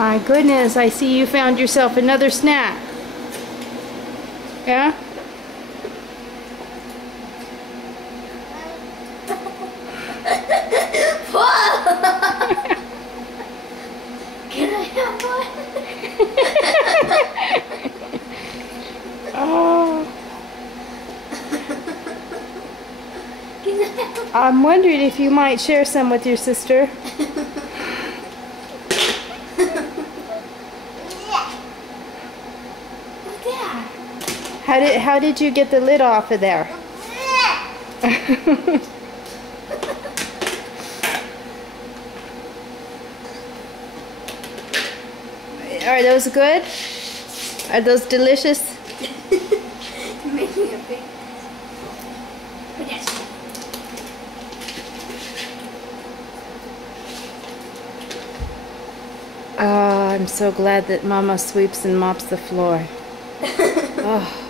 my goodness, I see you found yourself another snack. Yeah? Can I have one? Oh. Can I have one? I'm wondering if you might share some with your sister. What's that? How did you get the lid off of there? Are those good? Are those delicious? You're making a big... Yes. Oh, I'm so glad that Mama sweeps and mops the floor. Oh.